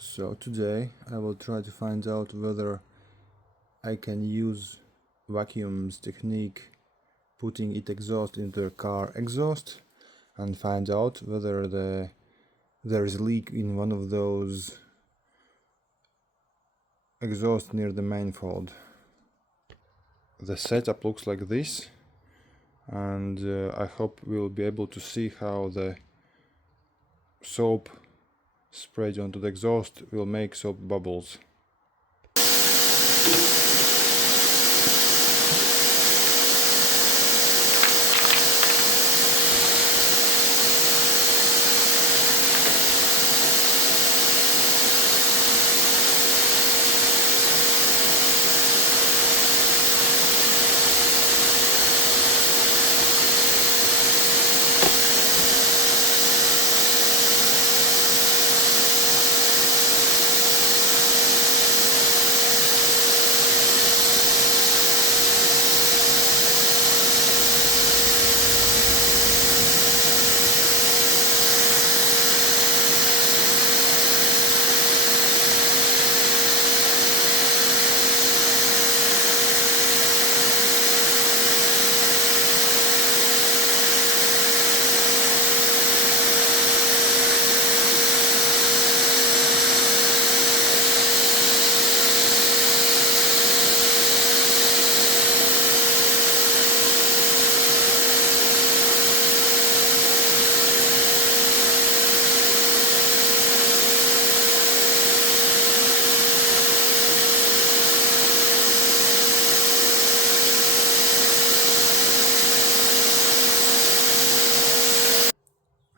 So today I will try to find out whether I can use vacuum's technique, putting it exhaust into a car exhaust, and find out whether there is a leak in one of those exhausts near the manifold. The setup looks like this, and I hope we'll be able to see how the soap sprayed onto the exhaust will make soap bubbles.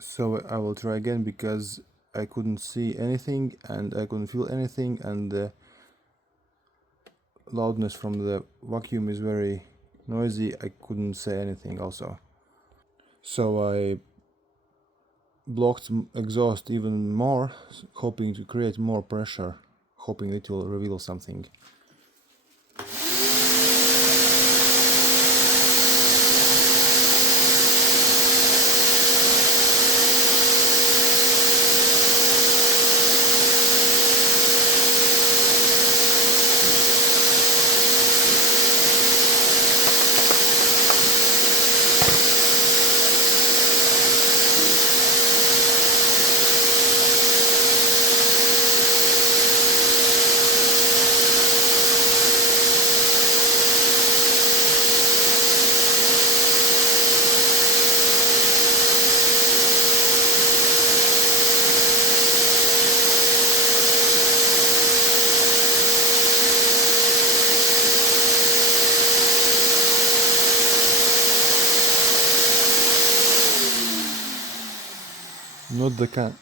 So I will try again, because I couldn't see anything and I couldn't feel anything, and the loudness from the vacuum is very noisy. I couldn't say anything also. So I blocked exhaust even more, hoping to create more pressure, hoping it will reveal something.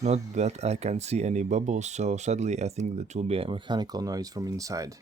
Not that I can see any bubbles, so sadly I think that will be a mechanical noise from inside.